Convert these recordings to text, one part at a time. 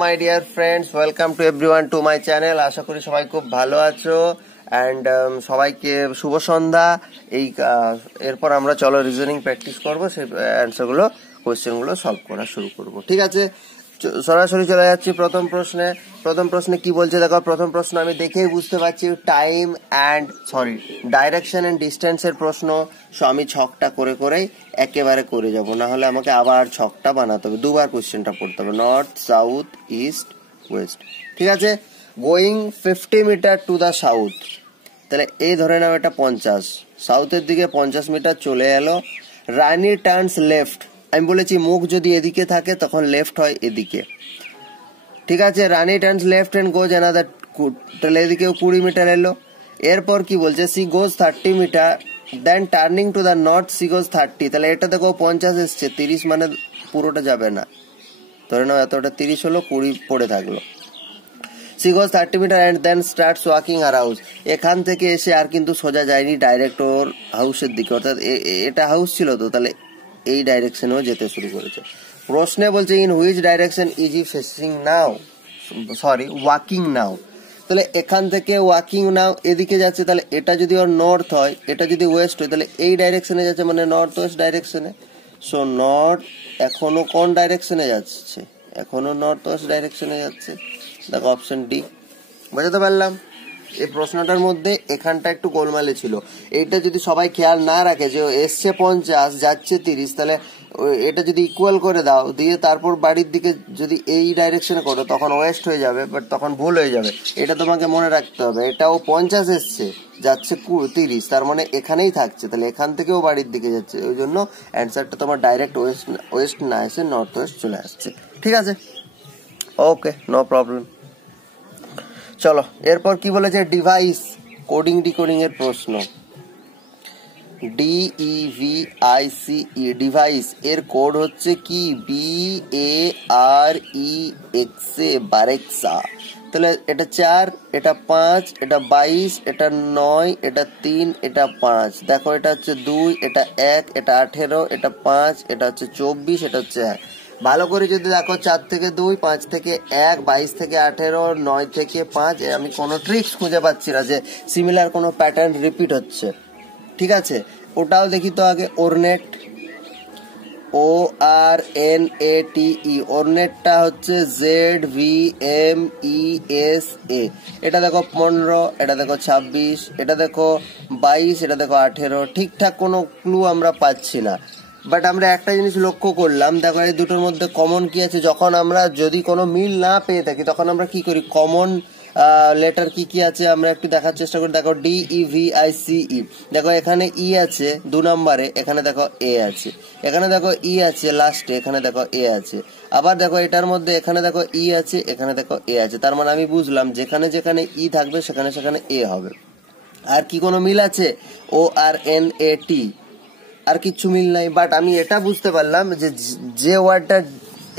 My dear friends, welcome to everyone to my channel. আশা করি সবাই খুব ভালো আছো অ্যান্ড সবাইকে শুভ সন্ধ্যা। এরপর আমরা চলো রিজনিং প্র্যাকটিস করবো, সেই অ্যান্সারগুলো কোয়েশ্চেনগুলো সলভ করা শুরু করব। ঠিক আছে, সরাসরি চলে যাচ্ছি প্রথম প্রশ্নে। প্রথম প্রশ্নে কি বলছে দেখো। প্রথম প্রশ্ন আমি দেখেই বুঝতে পারছি টাইম অ্যান্ড ডাইরেকশন অ্যান্ড ডিস্টেন্সের প্রশ্ন। সো আমি ছকটা করে করেই একেবারে করে যাব, না হলে আমাকে আবার ছকটা বানাতে হবে, দুবার কোশ্চেনটা পড়তে হবে। North, south, east, west. ঠিক আছে, going 50 metre to the south, তাহলে এই ধরে নাও এটা 50, সাউথের দিকে 50 মিটার চলে এলো। রানী টার্নস লেফট, আমি বলেছি মুখ যদি এদিকে থাকে তখন লেফট হয় এদিকে। ঠিক আছে, Rani turns left and goes another, তাহলে এদিকেও 20 মিটার এলো। এরপর কি বলছে, she goes 30 metre, then turning to the north she goes 30, তাহলে এটা দেখো 50 এসছে, 30 মানে পুরোটা যাবে না, ধরে নাও এতটা 30 হলো, 20 পড়ে থাকলো। She goes 30 metre and then starts walking her house, এখান থেকে এসে আর কিন্তু সোজা যায়নি, ডাইরেক্ট ওর হাউসের দিকে, অর্থাৎ এটা হাউস ছিল তো, তাহলে এই ডাইরেকশনেও যেতে শুরু করেছে। প্রশ্নে বলছে in which direction is he facing now, walking now, তাহলে এখান থেকে ওয়াকিং নাও এদিকে যাচ্ছে, তাহলে এটা যদি ওর নর্থ হয়, এটা যদি ওয়েস্ট হয়, তাহলে এই ডাইরেকশনে যাচ্ছে, মানে নর্থ ওয়েস্ট ডাইরেকশনে। সো নর্থ এখনো কোন ডাইরেকশনে যাচ্ছে, এখনো নর্থ ওয়েস্ট ডাইরেকশনে যাচ্ছে। দেখো অপশন ডি। বুঝতে পারলাম? এই প্রশ্নটার মধ্যে এখানটা একটু গোলমালে ছিল। এইটা যদি সবাই খেয়াল না রাখে যে এসছে 50 যাচ্ছে 30, তাহলে এটা যদি ইকুয়াল করে দাও, দিয়ে তারপর বাড়ির দিকে যদি এই ডাইরেকশনে করো তখন ওয়েস্ট হয়ে যাবে, বাট তখন ভুল হয়ে যাবে। এটা তোমাকে মনে রাখতে হবে, এটাও 50 এসছে, যাচ্ছে 30, তার মানে এখানেই থাকছে, তাহলে এখান থেকেও বাড়ির দিকে যাচ্ছে, ওই জন্য অ্যান্সারটা তোমার ডাইরেক্ট ওয়েস্ট না এসে নর্থ ওয়েস্ট চলে আসছে। ঠিক আছে, ওকে, নো প্রবলেম। চলো এরপর কি বলেছে, ডিভাইস কোডিং ডিকোডিং এর প্রশ্ন। DEVICE, ডিভাইস এর কোড হচ্ছে কি, BAREXA, বারেক্সা। তাহলে এটা 4, এটা 5, এটা 22, এটা 9, এটা 3, এটা 5। দেখো এটা হচ্ছে 2, এটা 1, এটা 18, এটা 5, এটা হচ্ছে 24, এটা হচ্ছে 1। ভালো করে যদি দেখো, 4 থেকে 2, 5 থেকে 1, 22 থেকে 18, 9 থেকে 5, আমি কোনো ট্রিক্স খুঁজে পাচ্ছি না যে সিমিলার কোনো প্যাটার্ন রিপিট হচ্ছে। ঠিক আছে, ওটাও দেখি তো আগে। ওরনেট, ORNATE, ওরনেটটা হচ্ছে ZVMESA। এটা দেখো 15, এটা দেখো 26, এটা দেখো 22, এটা দেখো 18। ঠিকঠাক কোনো ক্লু আমরা পাচ্ছি না, বাট আমরা একটা জিনিস লক্ষ্য করলাম, দেখো এই দুটোর মধ্যে কমন কি আছে। যখন আমরা যদি কোনো মিল না পেয়ে থাকি তখন আমরা কি করি, কমন লেটার কি কি আছে আমরা একটু দেখার চেষ্টা করি। দেখো DEVICE, দেখো এখানে ই আছে 2 নম্বরে, এখানে দেখো এ আছে, এখানে দেখো ই আছে লাস্টে, এখানে দেখো এ আছে। আবার দেখো এটার মধ্যে এখানে দেখো ই আছে, এখানে দেখো এ আছে। তার মানে আমি বুঝলাম যেখানে যেখানে ই থাকবে সেখানে সেখানে এ হবে। আর কি কোনো মিল আছে, ORNAT, আর কিচ্ছু মিল নাই। বাট আমি এটা বুঝতে পারলাম যে ওয়ার্ডটা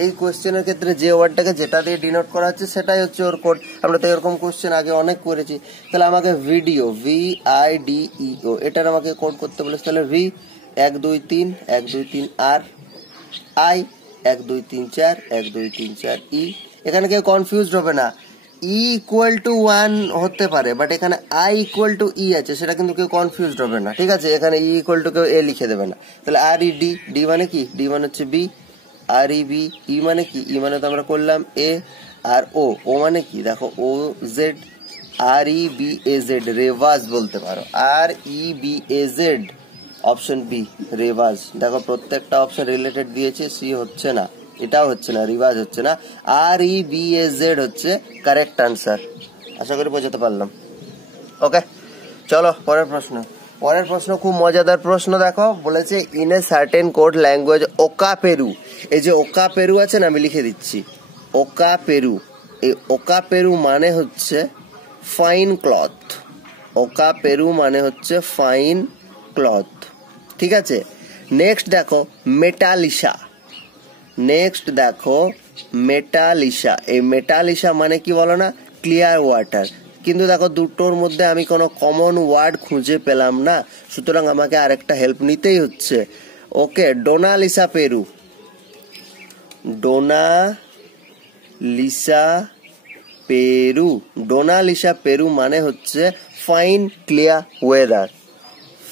এই কোশ্চেনের ক্ষেত্রে, যে ওয়ার্ডটাকে যেটা দিয়ে ডিনোট করা হচ্ছে সেটাই হচ্ছে ওর কোড। আমরা তো এরকম কোশ্চেন আগে অনেক করেছি। তাহলে আমাকে ভিডিও, VIDEO, এটার আমাকে কোড করতে বলেছে। তাহলে V 1 2 3 1 2 3 R, I 1 2 3 4 1 2 3 4 E। এখানে কেউ কনফিউজড হবে না, E ইকুয়াল টু 1 হতে পারে, বাট এখানে I ইকুয়াল টু E আছে, সেটা কিন্তু কেউ কনফিউজড হবে না। ঠিক আছে, এখানে E ইকুয়াল টু কেউ A লিখে দেবে না। তাহলে RED, D মানে কি, D মানে হচ্ছে B, REB, E মানে কি, E মানে তো আমরা করলাম A, আর O মানে কি, দেখো OZ, REBAZ, রেভাজ বলতে পারো, REBAZ, অপশন বি রেভাজ। দেখো প্রত্যেকটা অপশন রিলেটেড দিয়েছে, সি হচ্ছে না, এটাও হচ্ছে না, রিভাজ হচ্ছে না, REBAZ হচ্ছে কারেক্ট আনসার। আশা করি বোঝাতে পারলাম। ওকে, চলো পরের প্রশ্ন। পরের প্রশ্ন খুব মজাদার প্রশ্ন। দেখো বলেছে in a certain code language Oka Peru, এই যে ওকা পেরু আছে না, আমি লিখে দিচ্ছি ওকা পেরু। এই ওকা পেরু মানে হচ্ছে ফাইন ক্লথ, ওকা পেরু মানে হচ্ছে ফাইন ক্লথ। ঠিক আছে, নেক্সট দেখো মেটালিসা, নেক্সট দেখো মেটালিসা। এই মেটালিসা মানে কি বলো না, ক্লিয়ার ওয়াটার। কিন্তু দেখো দুটোর মধ্যে আমি কোনো কমন ওয়ার্ড খুঁজে পেলাম না, সুতরাং আমাকে আরেকটা হেল্প নিতেই হচ্ছে। ওকে, ডোনালিসা পেরু, ডোনা লিসা পেরু। ডোনা লিসা পেরু মানে হচ্ছে fine clear weather,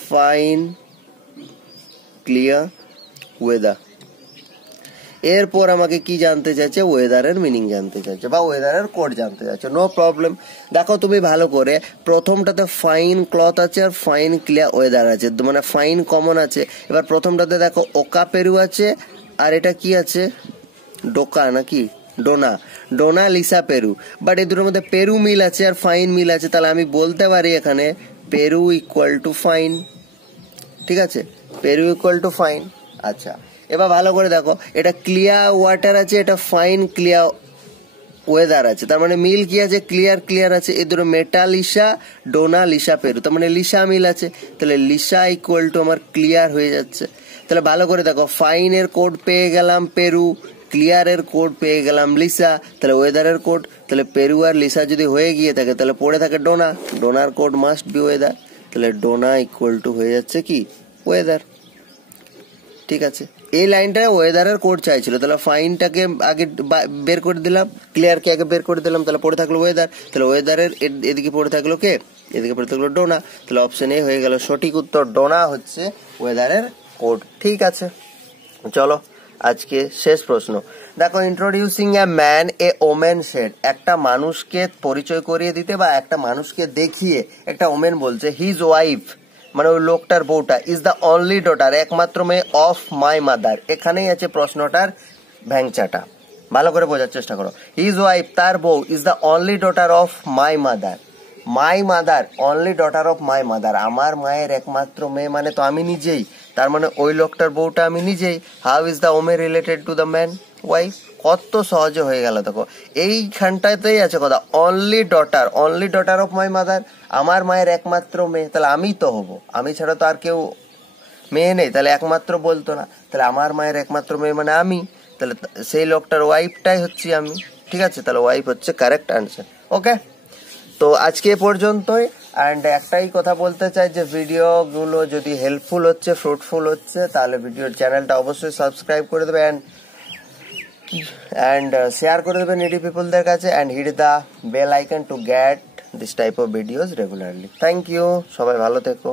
fine clear weather. এরপর আমাকে কি জানতে চাইছে, ওয়েদারের মিনিং জানতে চাইছে বা ওয়েদারের কোড জানতে চাইছে। No problem. দেখো তুমি ভালো করে, প্রথমটাতে ফাইন ক্লথ আছে আর ফাইন ক্লিয়ার ওয়েদার আছে, মানে ফাইন কমন আছে। এবার প্রথমটাতে দেখো ওকা পেরু আছে আর এটা কি আছে, ডোকা নাকি ডোনা, ডোনা লিসা পেরু। বাট এই দুটোর মধ্যে পেরু মিল আছে আর ফাইন মিল আছে, তাহলে আমি বলতে পারি এখানে পেরু ইকুয়াল টু ফাইন। ঠিক আছে, পেরু ইকুয়াল টু ফাইন। আচ্ছা, এবার ভালো করে দেখো, এটা ক্লিয়ার ওয়াটার আছে, এটা ফাইন ক্লিয়ার ওয়েদার আছে, তার মানে মিল কি আছে, ক্লিয়ার ক্লিয়ার আছে। এই দুটো মেটা লিসা, ডোনা লিসা পেরু, তার মানে লিসা মিল আছে, তাহলে লিসা ইকুয়াল টু আমার ক্লিয়ার হয়ে যাচ্ছে। তাহলে ভালো করে দেখো, ফাইনের কোড পেয়ে গেলাম পেরু, ক্লিয়ারের কোড পেয়ে গেলাম লিসা, তাহলে ওয়েদারের কোড, তাহলে পেরু আর লিসা যদি হয়ে গিয়ে থাকে তাহলে পড়ে থাকে ডোনা, ডোনার কোড মাস্ট বি ওয়েদার, তাহলে ডোনা ইকুয়াল টু হয়ে যাচ্ছে কি ওয়েদার। ঠিক আছে, এই লাইনটা ওয়েদারের কোড চাইছিল, তাহলে ফাইনটাকে আগে বের করে দিলাম, ক্লিয়ারকে আগে বের করে দিলাম, তাহলে পড়ে থাকলো ওয়েদার, তাহলে ওয়েদারের এদিকে পড়ে থাকলো কে, এদিকে পড়ে থাকলো ডোনা, তাহলে অপশন এ হয়ে গেল সঠিক উত্তর, ডোনা হচ্ছে ওয়েদারের কোড। ঠিক আছে, চলো আজকে শেষ প্রশ্ন। দেখো, introducing a man a women shade, একটা মানুষকে পরিচয় করিয়ে দিতে বা একটা মানুষকে দেখিয়ে একটা ওমেন বলছে হিজ ওয়াইফ, মানে ওই লোকটার বউটা, ইজ দ্য অনলি ডটার, একমাত্র মেয়ে, অফ মাই মাদার। এখানেই আছে প্রশ্নটার ভ্যাংচাটা, ভালো করে বোঝার চেষ্টা করো। হিজ ওয়াইফ, তার বউ, is the only daughter of my mother, my mother only daughter of my mother, আমার মায়ের একমাত্র মেয়ে, মানে তো আমি নিজেই, তার মানে ওই লোকটার বউটা আমি নিজেই। How is the women related to the man wife, কত সহজে হয়ে গেল। দেখো এইখানটাতেই আছে কথা, only daughter of my mother, আমার মায়ের একমাত্র মেয়ে, তাহলে আমি তো হবো, আমি ছাড়া তো আর কেউ মেয়ে নেই, তাহলে একমাত্র বলতো না, তাহলে আমার মায়ের একমাত্র মেয়ে মানে আমি, তাহলে সেই লোকটার ওয়াইফটাই হচ্ছি আমি। ঠিক আছে, তাহলে ওয়াইফ হচ্ছে কারেক্ট আনসার। ওকে, তো আজকে এ পর্যন্তই। অ্যান্ড একটাই কথা বলতে চাই যে ভিডিওগুলো যদি হেল্পফুল হচ্ছে, ফ্রুটফুল হচ্ছে, তাহলে ভিডিওর চ্যানেলটা অবশ্যই সাবস্ক্রাইব করে দেবে অ্যান্ড শেয়ার করে দেবে নিডি পিপলদের কাছে, and hit the bell icon to get this type of videos regularly. Thank you, সবাই ভালো থেকো।